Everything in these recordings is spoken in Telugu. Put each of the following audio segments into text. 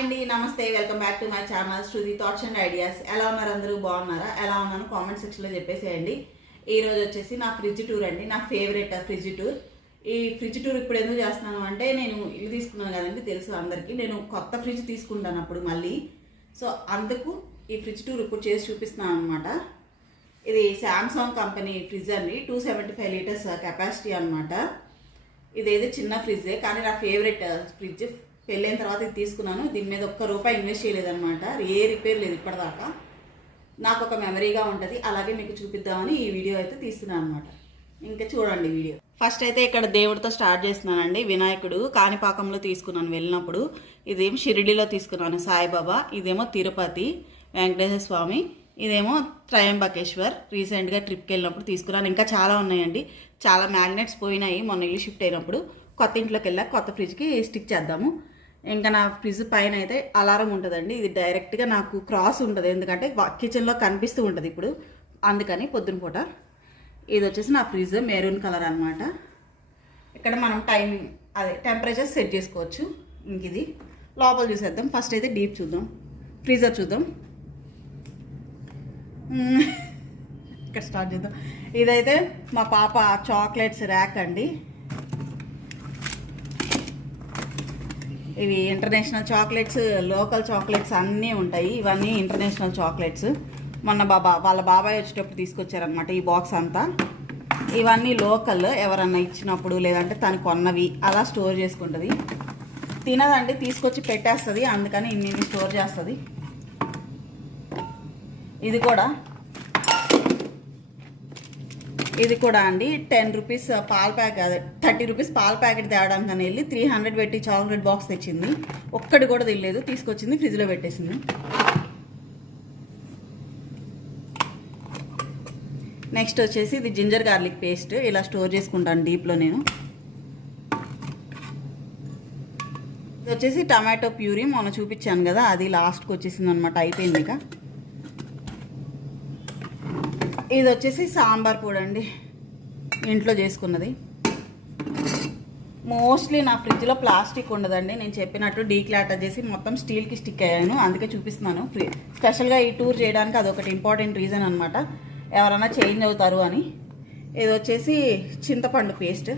అండి నమస్తే welcome back to my channel Shruti thoughts and ideas ఎలా ఉన్నారు అందరూ? బాగున్నారా? ఎలా ఉన్నాను? కామెంట్ సెక్షన్లో చెప్పేసేయండి. ఈ రోజు వచ్చేసి నా ఫ్రిడ్జ్ టూర్ అండి నా ఫేవరెట్ ఫ్రిడ్జ్ టూర్ ఈ ఫ్రిడ్జ్ టూర్ ఇప్పుడు ఎందుకు చేస్తున్నాను అంటే నేను ఇల్లు తీసుకున్నాను కదండి తెలుసు అందరికీ. నేను కొత్త ఫ్రిడ్జ్ తీసుకుంటాను అప్పుడు మళ్ళీ. సో అందుకు ఈ ఫ్రిడ్జ్ టూర్ ఇప్పుడు చేసి చూపిస్తున్నాను అనమాట ఇది శాంసంగ్ కంపెనీ ఫ్రిడ్జ్ అండి two seventy five litres capacity అనమాట ఇదేదో చిన్న ఫ్రిడ్జే కానీ నా ఫేవరెట్ ఫ్రిడ్జ్ పెళ్ళైన తర్వాత ఇది తీసుకున్నాను. దీని మీద ఒక్క రూపాయి ఇన్వెస్ట్ చేయలేదన్నమాట. ఏ రిపేర్ లేదు ఇప్పటిదాకా. నాకు ఒక మెమరీగా ఉంటుంది. అలాగే మీకు చూపిద్దామని ఈ వీడియో అయితే తీస్తున్నాను అనమాట ఇంకా చూడండి వీడియో ఫస్ట్ అయితే ఇక్కడ దేవుడితో స్టార్ట్ చేస్తున్నానండి. వినాయకుడు కాణిపాకంలో తీసుకున్నాను వెళ్ళినప్పుడు. ఇదేమో షిరిడిలో తీసుకున్నాను సాయిబాబా. ఇదేమో తిరుపతి వెంకటేశ్వర స్వామి. ఇదేమో త్రయంబకేశ్వర్. రీసెంట్గా ట్రిప్కి వెళ్ళినప్పుడు తీసుకున్నాను. ఇంకా చాలా ఉన్నాయండి. చాలా మ్యాగ్నెట్స్ పోయినాయి. మొన్న ఇల్లు షిఫ్ట్ అయినప్పుడు. కొత్త ఇంట్లోకి వెళ్ళాక కొత్త ఫ్రిడ్జ్కి స్టిక్ చేద్దాము. ఇంకా నా ఫ్రిడ్జ్ పైన అయితే అలారం ఉంటుందండి. ఇది డైరెక్ట్గా నాకు క్రాస్ ఉంటుంది. ఎందుకంటే కిచెన్లో కనిపిస్తూ ఉంటుంది ఇప్పుడు. అందుకని పొద్దున పూట ఇది వచ్చేసి నా ఫ్రిడ్జ్ మెరూన్ కలర్ అనమాట ఇక్కడ మనం టైం అదే టెంపరేచర్ సెట్ చేసుకోవచ్చు. ఇంక ఇది. లోపల చూసేద్దాం. ఫస్ట్ అయితే డీప్ చూద్దాం. ఫ్రీజర్ చూద్దాం. ఇక్కడ స్టార్ట్ చేద్దాం. ఇదైతే మా పాప చాక్లెట్స్ ర్యాక్ అండి. ఇవి ఇంటర్నేషనల్ చాక్లెట్స్ లోకల్ చాక్లెట్స్ అన్నీ ఉంటాయి. ఇవన్నీ ఇంటర్నేషనల్ చాక్లెట్స్ మొన్న బాబా వాళ్ళ బాబాయ్ వచ్చేటప్పుడు తీసుకొచ్చారనమాట ఈ బాక్స్ అంతా. ఇవన్నీ లోకల్ ఎవరన్నా ఇచ్చినప్పుడు లేదంటే తను కొన్నవి అలా స్టోర్ చేసుకుంటుంది. తినదండి తీసుకొచ్చి పెట్టేస్తుంది అందుకని ఇన్ని ఇన్ని స్టోర్ చేస్తుంది. ఇది కూడా ఇది కూడా అండి. టెన్ రూపీస్ పాల ప్యాకెట్ థర్టీ రూపీస్ పాల ప్యాకెట్ తేవడానికి వెళ్ళి త్రీ హండ్రెడ్ పెట్టి చాక్లెట్ బాక్స్ తెచ్చింది. ఒక్కటి కూడా తెలియదు తీసుకొచ్చింది ఫ్రిడ్జ్లో పెట్టేసింది. నెక్స్ట్ వచ్చేసి ఇది జింజర్ గార్లిక్ పేస్ట్ ఇలా స్టోర్ చేసుకుంటాను డీప్లో నేను. ఇది వచ్చేసి టమాటో ప్యూరీ మొన్న చూపించాను కదా అది లాస్ట్కి వచ్చేసింది అనమాట అయిపోయింది ఇక. ఇది వచ్చేసి సాంబార్ పొడి అండి ఇంట్లో చేసుకున్నది. మోస్ట్లీ నా ఫ్రిడ్జ్లో ప్లాస్టిక్ ఉండదండి. నేను చెప్పినట్టు డీక్లాటర్ చేసి మొత్తం స్టీల్కి స్టిక్ అయ్యాను. అందుకే చూపిస్తున్నాను. స్పెషల్గా ఈ టూర్ చేయడానికి అదొకటి ఇంపార్టెంట్ రీజన్ అనమాట ఎవరైనా చేంజ్ అవుతారు అని. ఇది వచ్చేసి చింతపండు పేస్ట్.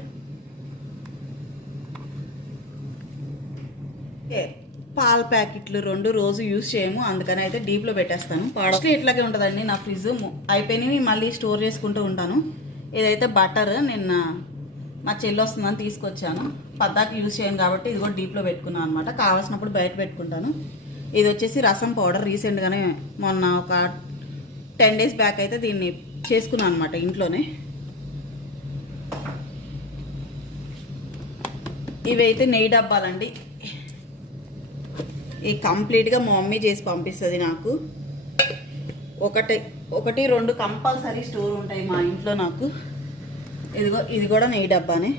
ఏ, పాల ప్యాకెట్లు రెండు రోజు యూజ్ చేయము అందుకని అయితే డీప్లో పెట్టేస్తాను. మోస్ట్లీ ఇట్లాగే ఉంటుందండి నా ఫ్రిడ్జ్. అయిపోయినవి మళ్ళీ స్టోర్ చేసుకుంటూ ఉంటాను. ఇదైతే బటర్ నిన్న మా చెల్లి వస్తుందని తీసుకొచ్చాను. పద్దాకి యూజ్ చేయను కాబట్టి ఇది కూడా డీప్లో పెట్టుకున్నాను అనమాట కావాల్సినప్పుడు బయట పెట్టుకుంటాను. ఇది వచ్చేసి రసం పౌడర్ రీసెంట్గానే మొన్న ఒక టెన్ డేస్ బ్యాక్ అయితే దీన్ని చేసుకున్నాను అనమాట ఇంట్లోనే. ఇవైతే నెయ్యి డబ్బాలండి. ఈ కంప్లీట్గా మా మమ్మీ చేసి పంపిస్తుంది నాకు. ఒకటి ఒకటి రెండు కంపల్సరీ స్టోర్ ఉంటాయి మా ఇంట్లో నాకు. ఇదిగో ఇది కూడా నెయ్యి డబ్బానే.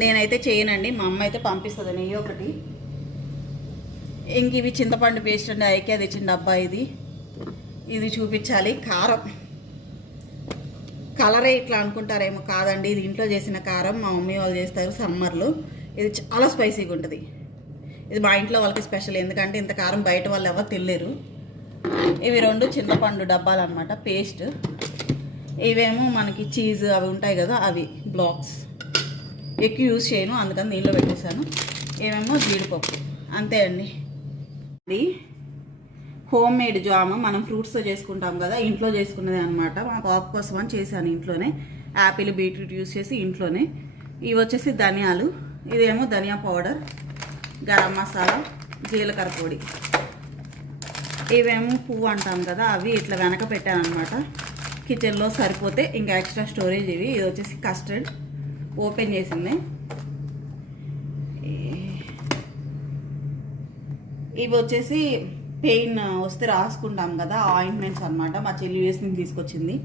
నేనైతే చేయనండి మా అమ్మ అయితే పంపిస్తుంది నెయ్యి ఒకటి. ఇంక ఇవి చింతపండు పేస్ట్ అండి ఐకే తెచ్చిన డబ్బా ఇది. ఇది చూపించాలి కారం. కలరే ఇట్లా అనుకుంటారేమో కాదండి ఇది ఇంట్లో చేసిన కారం మా మమ్మీ వాళ్ళు చేస్తారు సమ్మర్లో. ఇది చాలా స్పైసీగా ఉంటుంది. ఇది మా ఇంట్లో వాళ్ళకి స్పెషల్ ఎందుకంటే ఇంత కారం బయట వాళ్ళు ఎవరు తెలియరు ఇవి రెండు చింతపండు డబ్బాలు అనమాట పేస్ట్. ఇవేమో మనకి చీజ్ అవి ఉంటాయి కదా అవి బ్లాక్స్. ఎక్కువ యూజ్ చేయను అందుకని నీళ్ళు పెట్టేశాను. ఏమేమో జీడిపప్పు. అంతే అండి. ఇది హోమ్ మేడ్ జామ్. మనం ఫ్రూట్స్తో చేసుకుంటాం కదా ఇంట్లో చేసుకున్నది అనమాట మా పాప కోసం అని చేశాను ఇంట్లోనే. యాపిల్ బీట్రూట్ యూస్ చేసి ఇంట్లోనే. ఇవి వచ్చేసి ధనియాలు. ఇదేమో ధనియా పౌడర్ గరం మసాలా జీలకర్ర పొడి. ఇవేమో పువ్వు అంటాం కదా అవి ఇట్లా వెనక పెట్టాను అనమాట కిచెన్లో సరిపోతే ఇంకా ఎక్స్ట్రా స్టోరేజ్ ఇవి. ఇది వచ్చేసి కస్టర్డ్. ఓపెన్ చేసింది. ఇవి వచ్చేసి పెయిన్ వస్తే రాసుకుంటాం కదా ఆయింట్మెంట్స్ అన్నమాట. మా చెల్లి యూఎస్ తీసుకొచ్చింది.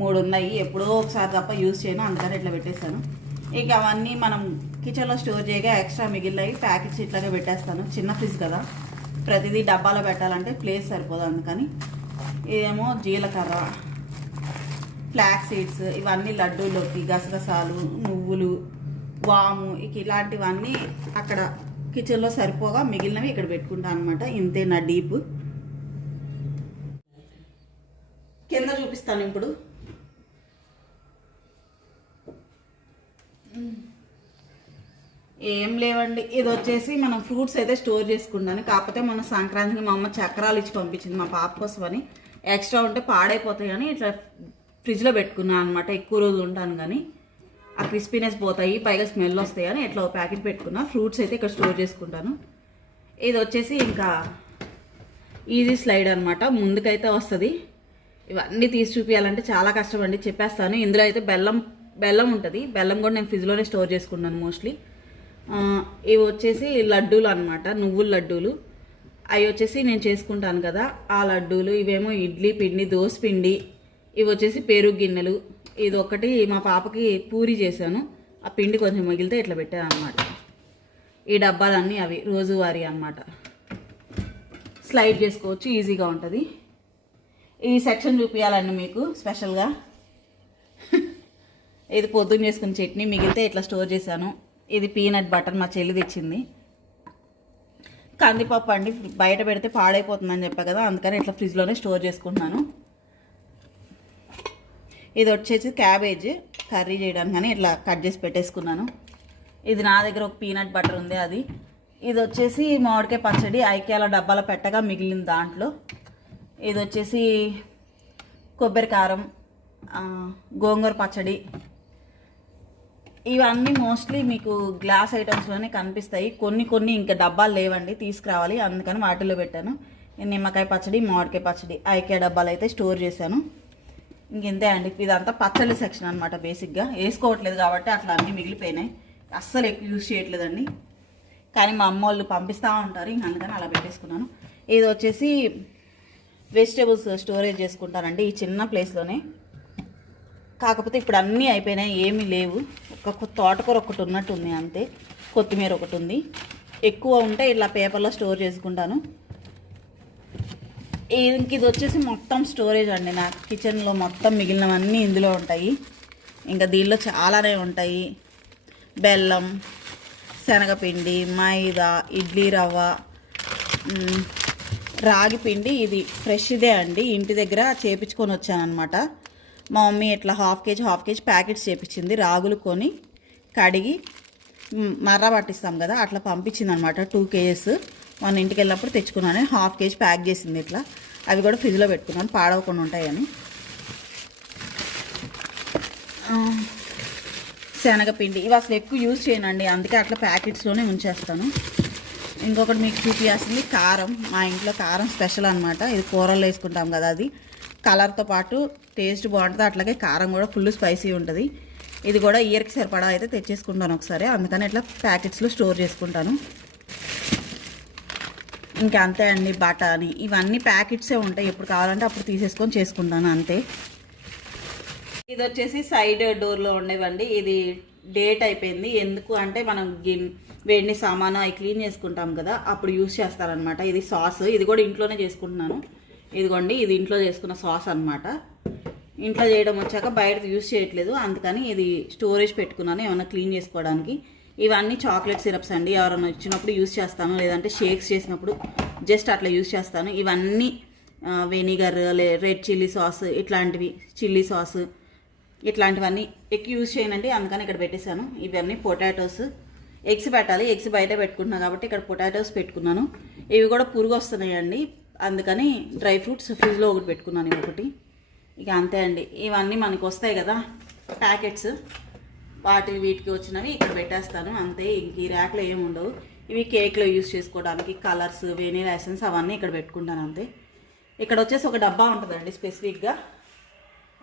మూడు ఉన్నాయి. ఎప్పుడో ఒకసారి తప్ప యూజ్ చేయను అందుకని ఇట్లా పెట్టేశాను. ఇక అవన్నీ మనం కిచెన్లో స్టోర్ చేయగా ఎక్స్ట్రా మిగిలినవి ప్యాకెట్స్ ఇట్లాగే పెట్టేస్తాను. చిన్న ఫ్రిడ్జ్ కదా. ప్రతిదీ డబ్బాలో పెట్టాలంటే ప్లేస్ సరిపోదు అందుకని. ఇదేమో జీలకర్ర ఫ్లాక్ సీడ్స్ ఇవన్నీ లడ్డూలోకి గసగసాలు నువ్వులు వాము ఇలాంటివన్నీ అక్కడ కిచెన్లో సరిపోగా మిగిలినవి ఇక్కడ పెట్టుకుంటాను అనమాట ఇంతే నా డీప్. కింద చూపిస్తాను ఇప్పుడు. ఏం లేవండి. ఇది వచ్చేసి మనం ఫ్రూట్స్ అయితే స్టోర్ చేసుకుంటాను. కాకపోతే మన సంక్రాంతికి మా అమ్మ చక్రాలు ఇచ్చి పంపించింది మా పాప కోసం అని ఎక్స్ట్రా ఉంటే పాడైపోతాయని ఇట్లా ఫ్రిడ్జ్లో పెట్టుకున్నాను అనమాట ఎక్కువ రోజులు ఉంటాను కానీ. ఆ క్రిస్పీనెస్ పోతాయి పైగా స్మెల్ వస్తాయి అని ఇట్లా ఒక ప్యాకెట్ పెట్టుకున్నా. ఫ్రూట్స్ అయితే ఇక్కడ స్టోర్ చేసుకుంటాను. ఇది వచ్చేసి ఇంకా ఈజీ స్లైడ్ అనమాట ముందుకైతే వస్తుంది. ఇవన్నీ తీసి చూపించాలంటే చాలా కష్టం అండి. చెప్పేస్తాను. ఇందులో అయితే బెల్లం బెల్లం ఉంటుంది. బెల్లం కూడా నేను ఫ్రిడ్జ్లోనే స్టోర్ చేసుకుంటాను మోస్ట్లీ. ఇవి వచ్చేసి లడ్డూలు అనమాట నువ్వుల లడ్డూలు. అవి వచ్చేసి నేను చేసుకుంటాను కదా ఆ లడ్డూలు ఇవేమో ఇడ్లీ పిండి దోశ పిండి ఇవి వచ్చేసి పెరుగు గిన్నెలు. ఇది ఒకటి మా పాపకి పూరి చేశాను ఆ పిండి కొంచెం మిగిలితే ఇట్లా పెట్టాను అనమాట ఈ డబ్బాలన్నీ అవి రోజువారీ అన్నమాట. స్లైడ్ చేసుకోవచ్చు ఈజీగా ఉంటుంది. ఈ సెక్షన్ చూపించాలండి మీకు స్పెషల్గా. ఇది పొద్దున్న చేసుకున్న చట్నీ మిగిలితే ఇట్లా స్టోర్ చేశాను. ఇది పీనట్ బటర్ మా చెల్లి తెచ్చింది. కందిపప్పు అండి బయట పెడితే పాడైపోతుందని చెప్పా కదా అందుకని ఇట్లా ఫ్రిడ్జ్లోనే స్టోర్ చేసుకుంటున్నాను. ఇది వచ్చేసి క్యాబేజ్ కర్రీ చేయడానికి కానీ ఇట్లా కట్ చేసి పెట్టేసుకున్నాను. ఇది నా దగ్గర ఒక పీనట్ బటర్ ఉంది అది. ఇది వచ్చేసి మామిడికాయ పచ్చడి ఐక్యాల డబ్బాలో పెట్టగా మిగిలిన దాంట్లో. ఇది వచ్చేసి కొబ్బరి కారం గోంగూర పచ్చడి ఇవన్నీ మోస్ట్లీ మీకు గ్లాస్ ఐటమ్స్లోనే కనిపిస్తాయి. కొన్ని కొన్ని ఇంకా డబ్బాలు లేవండి తీసుకురావాలి. అందుకని వాటిలో పెట్టాను. నిమ్మకాయ పచ్చడి మామిడికాయ పచ్చడి ఐకే డబ్బాలు అయితే స్టోర్ చేశాను. ఇంకెంతే అండి. ఇదంతా పచ్చడి సెక్షన్ అనమాట బేసిక్గా. వేసుకోవట్లేదు కాబట్టి అట్లా అన్నీ మిగిలిపోయినాయి. అస్సలు ఎక్కువ యూజ్ చేయట్లేదండి. కానీ మా అమ్మ వాళ్ళు పంపిస్తూ ఉంటారు. ఇంక అందుకని అలా పెట్టేసుకున్నాను. ఇది వచ్చేసి వెజిటేబుల్స్ స్టోరేజ్ చేసుకుంటానండి ఈ చిన్న ప్లేస్లోనే. కాకపోతే ఇప్పుడు అన్నీ అయిపోయినాయి ఏమీ లేవు. ఒక తోటకూర ఒకటి ఉన్నట్టు ఉంది అంతే. కొత్తిమీర ఒకటి ఉంది. ఎక్కువ ఉంటే ఇలా పేపర్లో స్టోర్ చేసుకుంటాను. ఇంక ఇది వచ్చేసి మొత్తం స్టోరేజ్ అండి నా కిచెన్లో మొత్తం మిగిలినవన్నీ ఇందులో ఉంటాయి. ఇంకా దీనిలో చాలానే ఉంటాయి. బెల్లం శనగపిండి మైదా ఇడ్లీ రవ్వ రాగి పిండి ఇది ఫ్రెష్దే అండి. ఇంటి దగ్గర చేపించుకొని వచ్చానమాట మా మమ్మీ ఇట్లా half KG half KG packets చేపించింది. రాగులు కొని కడిగి మర్ర పట్టిస్తాం కదా అట్లా పంపించింది అనమాట టూ కేజెస్. మన ఇంటికి వెళ్ళినప్పుడు తెచ్చుకున్నాను. హాఫ్ కేజీ ప్యాక్ చేసింది ఇట్లా. అవి కూడా ఫ్రిడ్జ్లో పెట్టుకున్నాను. పాడవకుండా ఉంటాయని. శనగపిండి. ఇవి అసలు ఎక్కువ యూజ్ చేయనండి. అందుకే అట్లా ప్యాకెట్స్లోనే ఉంచేస్తాను. ఇంకొకటి మీకు చూపించాల్సింది కారం. మా ఇంట్లో కారం స్పెషల్ అనమాట ఇది కూరల్లో వేసుకుంటాం కదా అది. కలర్తో పాటు టేస్ట్ బాగుంటుంది. అట్లాగే కారం కూడా ఫుల్ స్పైసీ ఉంటుంది. ఇది కూడా ఇయర్కి సరిపడా అయితే తెచ్చేసుకుంటాను ఒకసారి. అందుకని ఇట్లా ప్యాకెట్స్లో స్టోర్ చేసుకుంటాను. ఇంకా అంతే అండి బఠానీ. ఇవన్నీ ప్యాకెట్సే ఉంటాయి. ఎప్పుడు కావాలంటే అప్పుడు తీసేసుకొని చేసుకుంటాను అంతే. ఇది వచ్చేసి సైడ్ డోర్లో ఉండేవండి. ఇది డేట్ అయిపోయింది. ఎందుకు అంటే మనం గిన్ వేడిని సామాను అవి క్లీన్ చేసుకుంటాం కదా అప్పుడు యూస్ చేస్తారనమాట ఇది సాస్ ఇది కూడా ఇంట్లోనే చేసుకుంటున్నాను. ఇదిగోండి ఇది ఇంట్లో చేసుకున్న సాస్ అనమాట ఇంట్లో చేయడం వచ్చాక బయట యూస్ చేయట్లేదు. అందుకని ఇది స్టోరేజ్ పెట్టుకున్నాను ఏమైనా క్లీన్ చేసుకోవడానికి. ఇవన్నీ చాక్లెట్ సిరప్స్ అండి. ఎవరైనా ఇచ్చినప్పుడు యూస్ చేస్తాను. లేదంటే షేక్స్ చేసినప్పుడు జస్ట్ అట్లా యూస్ చేస్తాను. ఇవన్నీ వెనిగర్ లే రెడ్ చిల్లీ సాస్ ఇట్లాంటివి చిల్లీ సాస్ ఇట్లాంటివన్నీ ఎక్కువ యూజ్ చేయనండి. అందుకని ఇక్కడ పెట్టేశాను. ఇవన్నీ పొటాటోస్ ఎగ్స్ పెట్టాలి. ఎగ్స్ బయట పెట్టుకుంటున్నాను కాబట్టి ఇక్కడ పొటాటోస్ పెట్టుకున్నాను. ఇవి కూడా పురుగు వస్తున్నాయండి. అందుకని డ్రై ఫ్రూట్స్ ఫ్రిడ్జ్లో ఒకటి పెట్టుకున్నాను ఒకటి. ఇక అంతే అండి. ఇవన్నీ మనకు వస్తాయి కదా ప్యాకెట్స్. వాటి వీటికి వచ్చినవి ఇక్కడ పెట్టేస్తాను. అంతే ఇంక ఈ ర్యాక్లో ఏమి ఉండవు. ఇవి కేక్లో యూజ్ చేసుకోవడానికి కలర్స్ వెనీలా ఎసెన్స్ అవన్నీ ఇక్కడ పెట్టుకుంటాను అంతే. ఇక్కడ వచ్చేసి ఒక డబ్బా ఉంటుందండి స్పెసిఫిక్గా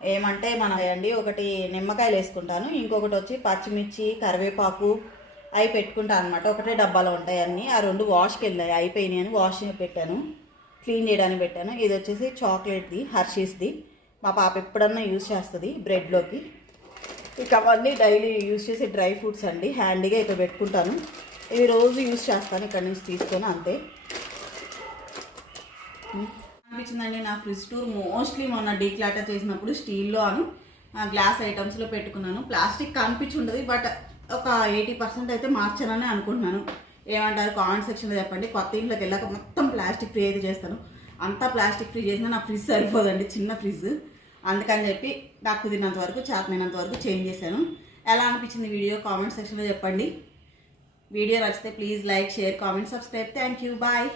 ఏమంటే మన అండి ఒకటి నిమ్మకాయలు వేసుకుంటాను ఇంకొకటి వచ్చి పచ్చిమిర్చి కరివేపాకు అవి పెట్టుకుంటాను అనమాట ఒకటే డబ్బాలో ఉంటాయి అన్నీ. ఆ రెండు వాష్కి వెళ్ళాయి. అయిపోయినాయి అని వాష్ పెట్టాను. క్లీన్ చేయడానికి పెట్టాను. ఇది వచ్చేసి చాక్లెట్ది హర్షీస్ది. మా పాప ఎప్పుడన్నా యూజ్ చేస్తుంది బ్రెడ్లోకి. ఇక అవన్నీ డైలీ యూజ్ చేసే డ్రై ఫ్రూట్స్ అండి. హ్యాండీగా ఇక్కడ పెట్టుకుంటాను. ఇవి రోజు యూజ్ చేస్తాను. ఇక్కడ నుంచి తీసుకొని అంతే. అనిపించిందండి. నా ఫ్రిడ్జ్ టూర్ మోస్ట్లీ మొన్న డీక్లాటర్ చేసినప్పుడు స్టీల్లో అను గ్లాస్ ఐటమ్స్లో పెట్టుకున్నాను. ప్లాస్టిక్ కనిపించి ఉండదు బట్ ఒక ఎయిటీ పర్సెంట్ అయితే మార్చానని అనుకుంటున్నాను. ఏమంటారు? కామెంట్ సెక్షన్లో చెప్పండి. కొత్త ఇంట్లోకి వెళ్ళాక మొత్తం ప్లాస్టిక్ ఫ్రీ అయితే చేస్తాను. అంతా ప్లాస్టిక్ ఫ్రీ చేసినా నా ఫ్రిడ్జ్ సరిపోదండి చిన్న ఫ్రిడ్జ్ అందుకని చెప్పి నాకు కుదిరినంత వరకు చేతనైనంత వరకు చేంజ్ చేశాను. ఎలా అనిపించింది వీడియో? కామెంట్ సెక్షన్లో చెప్పండి. వీడియో నచ్చితే please like share comment subscribe thank you bye